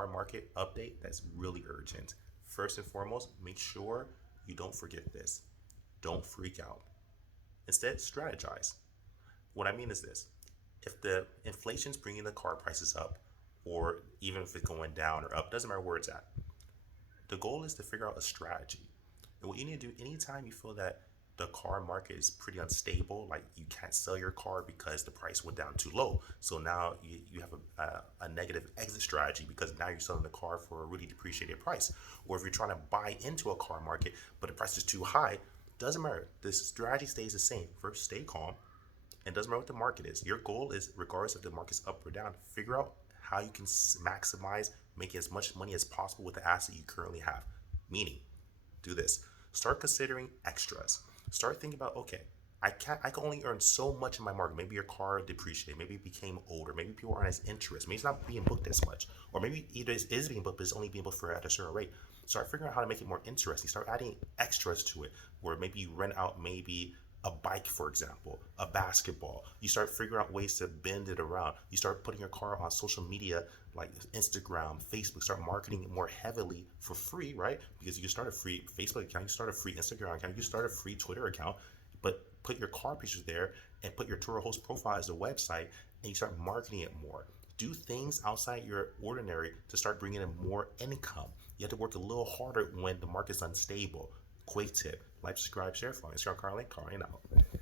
car market update that's really urgent. First and foremost, make sure you don't forget this. Don't freak out. Instead, strategize. What I mean is this: if the inflation's bringing the car prices up, or even if it's going down or up, doesn't matter where it's at, the goal is to figure out a strategy. And what you need to do anytime you feel that the car market is pretty unstable, like you can't sell your car because the price went down too low. So now you have a negative exit strategy because now you're selling the car for a really depreciated price. Or if you're trying to buy into a car market, but the price is too high, doesn't matter. This strategy stays the same. First, stay calm. And doesn't matter what the market is. Your goal is, regardless if the market's up or down, figure out how you can maximize making as much money as possible with the asset you currently have. Meaning, do this. Start considering extras. Start thinking about, okay, I can only earn so much in my market. Maybe your car depreciated, maybe it became older, maybe people aren't as interested, maybe it's not being booked as much, or maybe either it is being booked, but it's only being booked for at a certain rate. Start figuring out how to make it more interesting. Start adding extras to it, where maybe you rent out maybe a bike, for example, a basketball. You start figuring out ways to bend it around. You start putting your car on social media like Instagram, Facebook. Start marketing it more heavily for free, right? Because you can start a free Facebook account, you start a free Instagram account, you start a free Twitter account, but put your car pictures there and put your Turo host profile as a website, and you start marketing it more. Do things outside your ordinary to start bringing in more income. You have to work a little harder when the market's unstable. Quick tip: like, subscribe, share, follow Instagram, Conrad Layn, Conrad out.